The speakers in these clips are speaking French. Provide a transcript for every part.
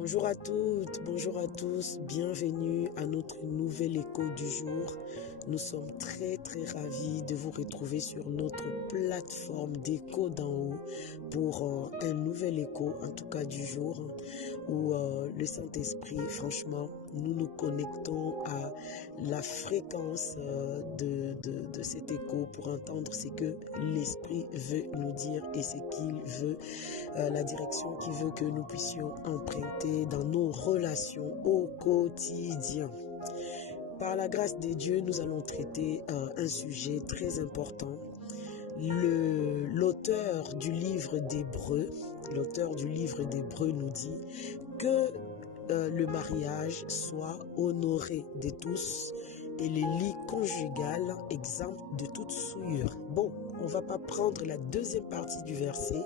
Bonjour à toutes, bonjour à tous, bienvenue à notre nouvel écho du jour. Nous sommes très ravis de vous retrouver sur notre plateforme d'écho d'en haut pour un nouvel écho, en tout cas du jour, où le Saint-Esprit, franchement, nous nous connectons à la fréquence de cet écho pour entendre ce que l'Esprit veut nous dire et ce qu'il veut, la direction qu'il veut que nous puissions emprunter dans nos relations au quotidien. Par la grâce de Dieu, nous allons traiter un sujet très important. L'auteur du livre d'Hébreux nous dit que le mariage soit honoré de tous et les lits conjugales exempts de toute souillure. Bon, on ne va pas prendre la deuxième partie du verset,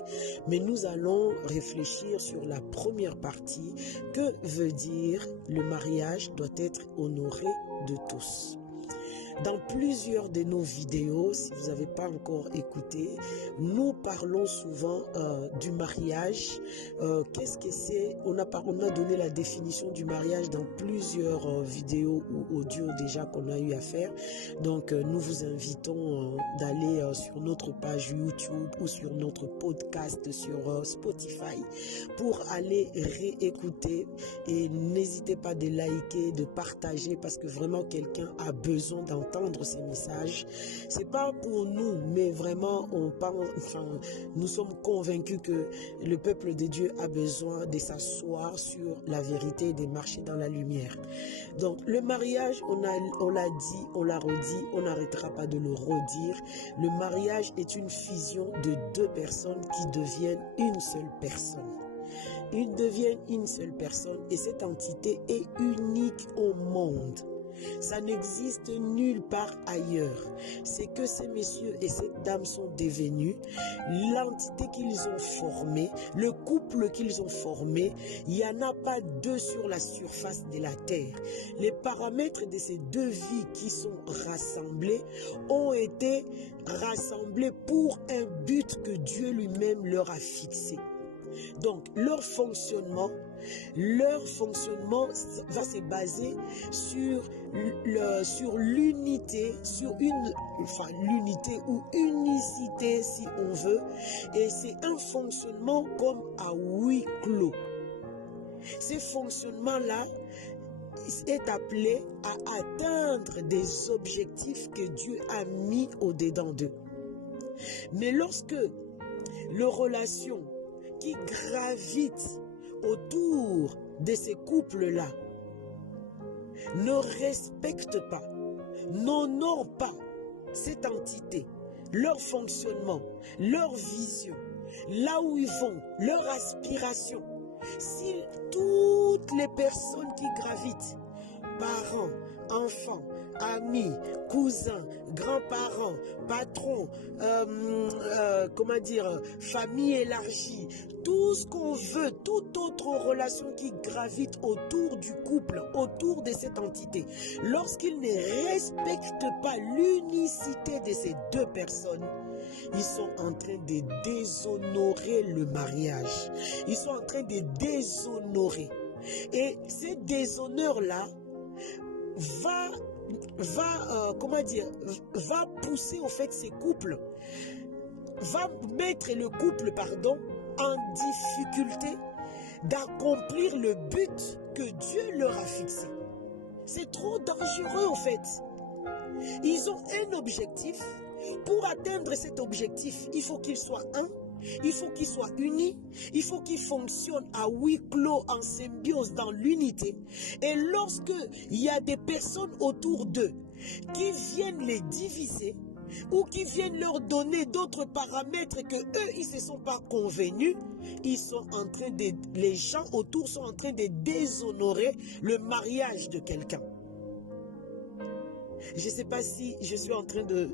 mais nous allons réfléchir sur la première partie. Que veut dire le mariage doit être honoré de tous? Dans plusieurs de nos vidéos, si vous n'avez pas encore écouté, nous parlons souvent du mariage. Qu'est-ce que c'est? On a donné la définition du mariage dans plusieurs vidéos ou audios déjà qu'on a eu à faire. Donc, nous vous invitons d'aller sur notre page YouTube ou sur notre podcast sur Spotify pour aller réécouter. Et n'hésitez pas de liker, de partager parce que vraiment quelqu'un a besoin d'entendre ces messages. C'est pas pour nous, mais vraiment nous sommes convaincus que le peuple de Dieu a besoin de s'asseoir sur la vérité et de marcher dans la lumière. Donc le mariage, on l'a dit, on l'a redit, on n'arrêtera pas de le redire. Le mariage est une fusion de deux personnes qui deviennent une seule personne. Ils deviennent une seule personne et cette entité est unique au monde. Ça n'existe nulle part ailleurs. C'est que ces messieurs et ces dames sont devenus l'entité qu'ils ont formée, le couple qu'ils ont formé. Il n'y en a pas deux sur la surface de la terre. Les paramètres de ces deux vies qui sont rassemblées ont été rassemblés pour un but que Dieu lui-même leur a fixé. Donc, leur fonctionnement va se baser sur l'unité, l'unité ou unicité si on veut. Et c'est un fonctionnement comme à huis clos. Ce fonctionnement-là est appelé à atteindre des objectifs que Dieu a mis au-dedans d'eux. Mais lorsque les relations qui gravitent autour de ces couples-là ne respectent pas, n'honorent pas cette entité, leur fonctionnement, leur vision, là où ils vont, leur aspiration, si toutes les personnes qui gravitent, parents, enfants, amis, cousins, grands-parents, patrons, famille élargie, tout ce qu'on veut, toute autre relation qui gravite autour du couple, autour de cette entité, lorsqu'ils ne respectent pas l'unicité de ces deux personnes, ils sont en train de déshonorer le mariage. Ils sont en train de déshonorer. Et ce déshonneur-là va pousser au fait ces couples, va mettre le couple, en difficulté d'accomplir le but que Dieu leur a fixé. C'est trop dangereux au fait. Ils ont un objectif. Pour atteindre cet objectif, il faut qu'ils soient un. Il faut qu'ils soient unis, il faut qu'ils fonctionnent à huis clos, en symbiose, dans l'unité. Et lorsque il y a des personnes autour d'eux qui viennent les diviser ou qui viennent leur donner d'autres paramètres que eux, ils ne se sont pas convenus, les gens autour sont en train de déshonorer le mariage de quelqu'un. Je ne sais pas si je suis en train de...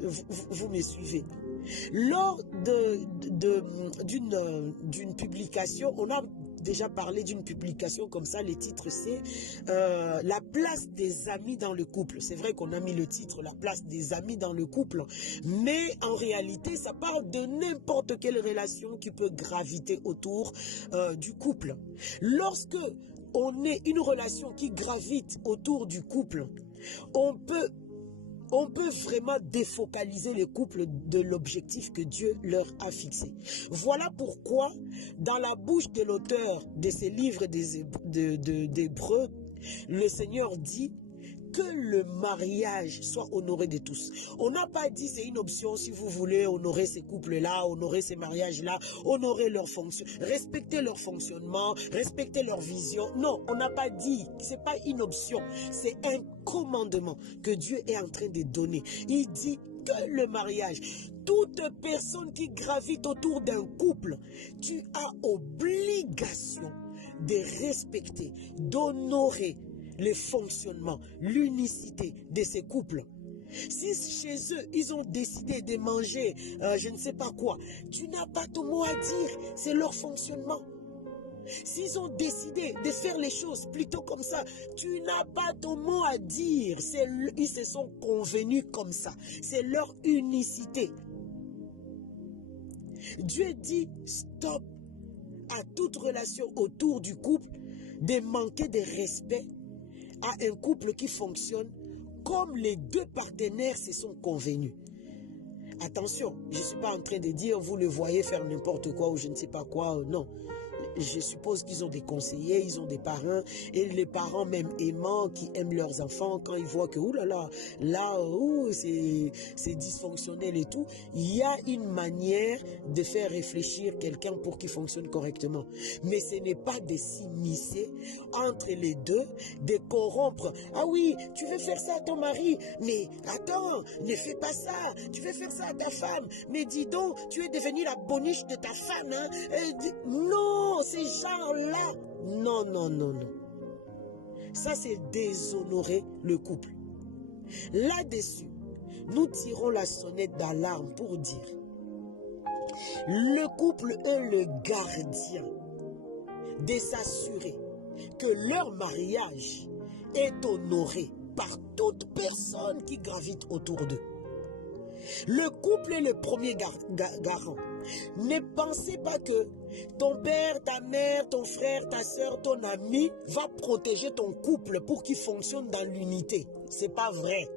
Vous me suivez. Lors d'une publication, on a déjà parlé d'une publication comme ça, le titre c'est la place des amis dans le couple. C'est vrai qu'on a mis le titre la place des amis dans le couple, mais en réalité ça parle de n'importe quelle relation qui peut graviter autour du couple. Lorsque on est une relation qui gravite autour du couple, on peut vraiment défocaliser les couples de l'objectif que Dieu leur a fixé. Voilà pourquoi, dans la bouche de l'auteur de ces livres d'Hébreux, le Seigneur dit que le mariage soit honoré de tous. On n'a pas dit c'est une option si vous voulez honorer ces couples-là, honorer ces mariages-là, honorer leur fonction, respecter leur fonctionnement, respecter leur vision. Non, on n'a pas dit, c'est pas une option, c'est un commandement que Dieu est en train de donner. Il dit que le mariage, toute personne qui gravite autour d'un couple, tu as obligation de respecter, d'honorer le fonctionnement, l'unicité de ces couples. Si chez eux, ils ont décidé de manger, je ne sais pas quoi, tu n'as pas ton mot à dire, c'est leur fonctionnement. S'ils ont décidé de faire les choses plutôt comme ça, tu n'as pas ton mot à dire, ils se sont convenus comme ça, c'est leur unicité. Dieu dit stop à toute relation autour du couple de manquer de respect à un couple qui fonctionne comme les deux partenaires se sont convenus. Attention, je ne suis pas en train de dire vous le voyez faire n'importe quoi ou je ne sais pas quoi, non. Je suppose qu'ils ont des conseillers, ils ont des parents, et les parents même aimants qui aiment leurs enfants, quand ils voient que oulala, là c'est dysfonctionnel et tout, il y a une manière de faire réfléchir quelqu'un pour qu'il fonctionne correctement. Mais ce n'est pas de s'immiscer entre les deux, de corrompre. Ah oui, tu veux faire ça à ton mari, mais attends, ne fais pas ça. Tu veux faire ça à ta femme, mais dis donc, tu es devenue la boniche de ta femme, hein? Non, ces gens-là, non, non, non, non. Ça, c'est déshonorer le couple. Là-dessus, nous tirons la sonnette d'alarme pour dire, le couple est le gardien de s'assurer que leur mariage est honoré par toute personne qui gravite autour d'eux. Le couple est le premier garant. Ne pensez pas que ton père, ta mère, ton frère, ta soeur, ton ami va protéger ton couple pour qu'il fonctionne dans l'unité. C'est pas vrai.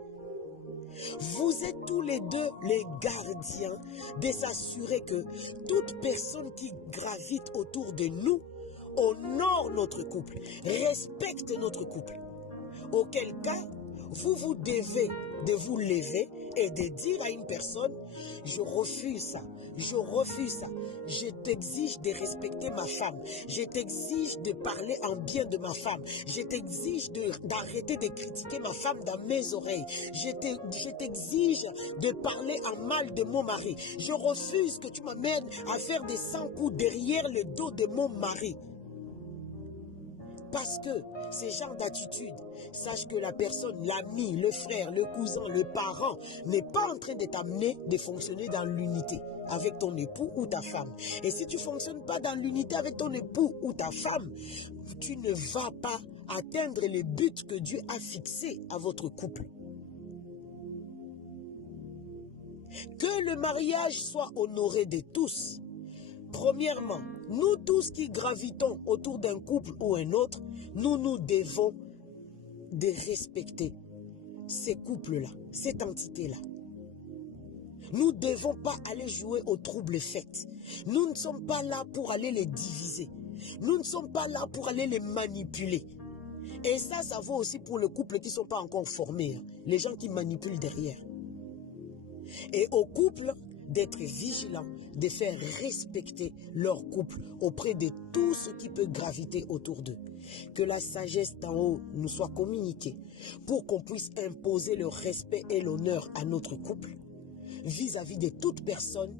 Vous êtes tous les deux les gardiens de s'assurer que toute personne qui gravite autour de nous honore notre couple, respecte notre couple. Auquel cas, vous devez de vous lever et de dire à une personne, je refuse ça, je refuse ça, je t'exige de respecter ma femme, je t'exige de parler en bien de ma femme, je t'exige d'arrêter de critiquer ma femme dans mes oreilles, je t'exige de parler en mal de mon mari, je refuse que tu m'amènes à faire des 100 coups derrière le dos de mon mari. Parce que ces genres d'attitude, sache que la personne, l'ami, le frère, le cousin, le parent, n'est pas en train de t'amener de fonctionner dans l'unité avec ton époux ou ta femme. Et si tu ne fonctionnes pas dans l'unité avec ton époux ou ta femme, tu ne vas pas atteindre les buts que Dieu a fixés à votre couple. Que le mariage soit honoré de tous. Premièrement, nous tous qui gravitons autour d'un couple ou un autre, nous devons de respecter ces couples-là, cette entité-là. Nous ne devons pas aller jouer aux troubles faits. Nous ne sommes pas là pour aller les diviser. Nous ne sommes pas là pour aller les manipuler. Et ça vaut aussi pour les couples qui ne sont pas encore formés, hein, les gens qui manipulent derrière. Et aux couples, d'être vigilants, de faire respecter leur couple auprès de tout ce qui peut graviter autour d'eux. Que la sagesse d'en haut nous soit communiquée pour qu'on puisse imposer le respect et l'honneur à notre couple vis-à-vis de toute personne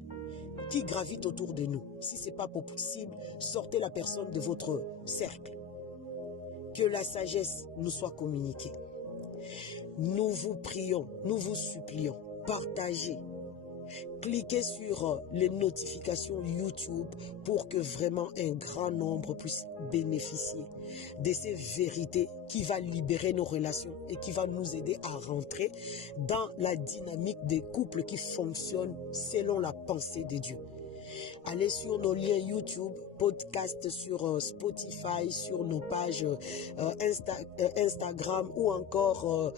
qui gravite autour de nous. Si ce n'est pas possible, sortez la personne de votre cercle. Que la sagesse nous soit communiquée. Nous vous prions, nous vous supplions, partagez. Cliquez sur les notifications YouTube pour que vraiment un grand nombre puisse bénéficier de ces vérités qui va libérer nos relations et qui va nous aider à rentrer dans la dynamique des couples qui fonctionnent selon la pensée de Dieu. Allez sur nos liens YouTube, podcast sur Spotify, sur nos pages Instagram ou encore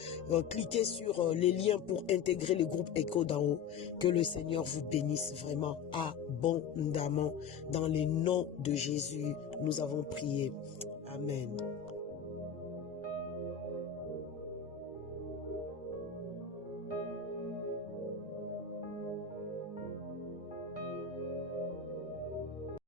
cliquez sur les liens pour intégrer le groupe Écho d'en haut. Que le Seigneur vous bénisse vraiment abondamment. Dans le nom de Jésus, nous avons prié. Amen.